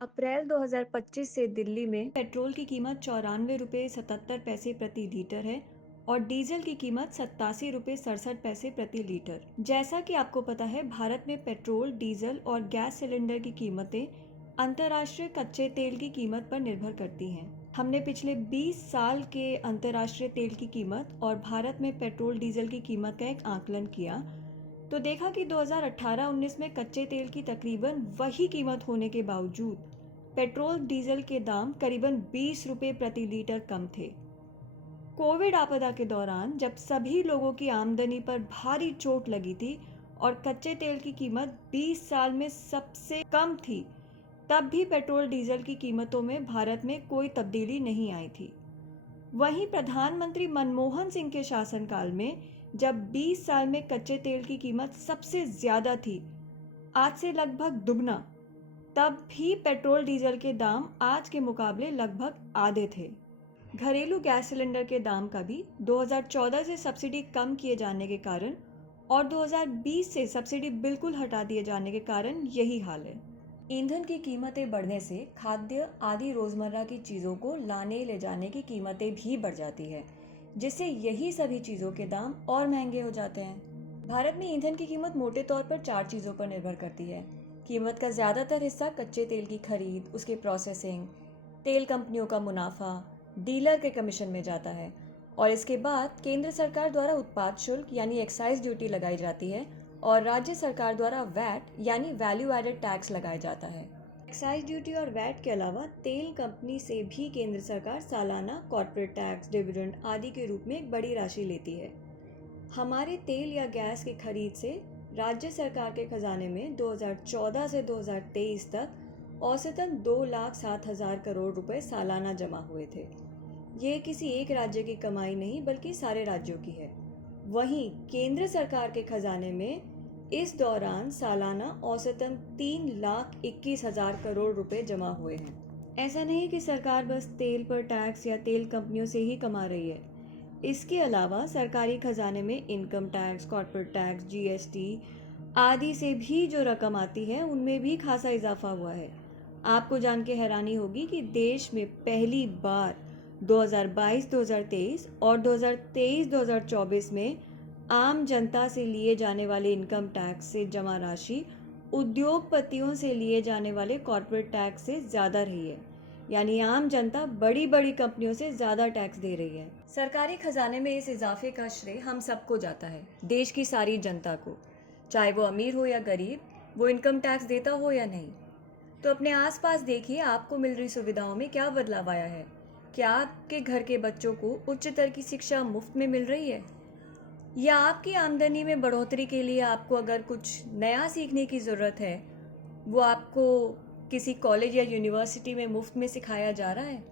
अप्रैल 2025 से दिल्ली में पेट्रोल की कीमत 94 रुपये 77 पैसे प्रति लीटर है और डीजल की कीमत 87 रुपये 67 पैसे प्रति लीटर। जैसा कि आपको पता है, भारत में पेट्रोल, डीजल और गैस सिलेंडर की कीमतें अंतर्राष्ट्रीय कच्चे तेल की कीमत पर निर्भर करती हैं। हमने पिछले 20 साल के अंतर्राष्ट्रीय तेल की कीमत और भारत में पेट्रोल डीजल की कीमत का एक आकलन किया तो देखा कि 2018-19 में कच्चे तेल की तकरीबन वही कीमत होने के बावजूद पेट्रोल डीजल के दाम करीबन 20 रुपये प्रति लीटर कम थे। कोविड आपदा के दौरान जब सभी लोगों की आमदनी पर भारी चोट लगी थी और कच्चे तेल की कीमत 20 साल में सबसे कम थी, तब भी पेट्रोल डीजल की कीमतों में भारत में कोई तब्दीली नहीं आई थी। वहीं प्रधानमंत्री मनमोहन सिंह के शासनकाल में जब 20 साल में कच्चे तेल की कीमत सबसे ज्यादा थी, आज से लगभग दुगना, तब भी पेट्रोल डीजल के दाम आज के मुकाबले लगभग आधे थे। घरेलू गैस सिलेंडर के दाम का भी 2014 से सब्सिडी कम किए जाने के कारण और 2020 से सब्सिडी बिल्कुल हटा दिए जाने के कारण यही हाल है। ईंधन की कीमतें बढ़ने से खाद्य आदि रोजमर्रा की चीज़ों को लाने ले जाने की कीमतें भी बढ़ जाती है, जिससे यही सभी चीज़ों के दाम और महंगे हो जाते हैं। भारत में ईंधन की कीमत मोटे तौर पर 4 चीज़ों पर निर्भर करती है। कीमत का ज़्यादातर हिस्सा कच्चे तेल की खरीद, उसके प्रोसेसिंग, तेल कंपनियों का मुनाफा, डीलर के कमीशन में जाता है और इसके बाद केंद्र सरकार द्वारा उत्पाद शुल्क यानी एक्साइज ड्यूटी लगाई जाती है और राज्य सरकार द्वारा वैट यानी वैल्यू एडेड टैक्स लगाया जाता है। एक्साइज ड्यूटी और वैट के अलावा तेल कंपनी से भी केंद्र सरकार सालाना कॉर्पोरेट टैक्स, डिविडेंड आदि के रूप में एक बड़ी राशि लेती है। हमारे तेल या गैस की खरीद से राज्य सरकार के खजाने में 2014 से 2023 तक औसतन 2,07,000 करोड़ रुपए सालाना जमा हुए थे। ये किसी एक राज्य की कमाई नहीं बल्कि सारे राज्यों की है। वहीं केंद्र सरकार के खजाने में इस दौरान सालाना औसतन 3,21,000 करोड़ रुपए जमा हुए हैं। ऐसा नहीं कि सरकार बस तेल पर टैक्स या तेल कंपनियों से ही कमा रही है। इसके अलावा सरकारी खजाने में income tax, corporate tax, GST आदि से भी जो रकम आती है उनमें भी खासा इजाफा हुआ है। आपको जान के हैरानी होगी कि देश में पहली बार 2022-2023 और 2023-2024 में आम जनता से लिए जाने वाले इनकम टैक्स से जमा राशि उद्योगपतियों से लिए जाने वाले कॉर्पोरेट टैक्स से ज़्यादा रही है। यानी आम जनता बड़ी बड़ी कंपनियों से ज़्यादा टैक्स दे रही है। सरकारी खजाने में इस इजाफे का श्रेय हम सबको जाता है, देश की सारी जनता को, चाहे वो अमीर हो या गरीब, वो इनकम टैक्स देता हो या नहीं। तो अपने आसपास देखिए, आपको मिल रही सुविधाओं में क्या बदलाव आया है। क्या आपके घर के बच्चों को उच्चतर की शिक्षा मुफ्त में मिल रही है, या आपकी आमदनी में बढ़ोतरी के लिए आपको अगर कुछ नया सीखने की ज़रूरत है, वो आपको किसी कॉलेज या यूनिवर्सिटी में मुफ्त में सिखाया जा रहा है।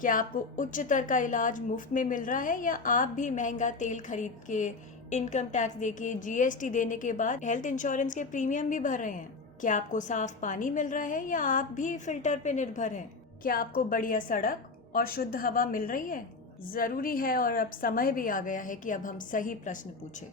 क्या आपको उच्चतर का इलाज मुफ्त में मिल रहा है, या आप भी महंगा तेल खरीद के, इनकम टैक्स देके, जीएसटी देने के बाद हेल्थ इंश्योरेंस के प्रीमियम भी भर रहे हैं। क्या आपको साफ पानी मिल रहा है, या आप भी फिल्टर पे निर्भर हैं। क्या आपको बढ़िया सड़क और शुद्ध हवा मिल रही है। ज़रूरी है और अब समय भी आ गया है कि अब हम सही प्रश्न पूछें।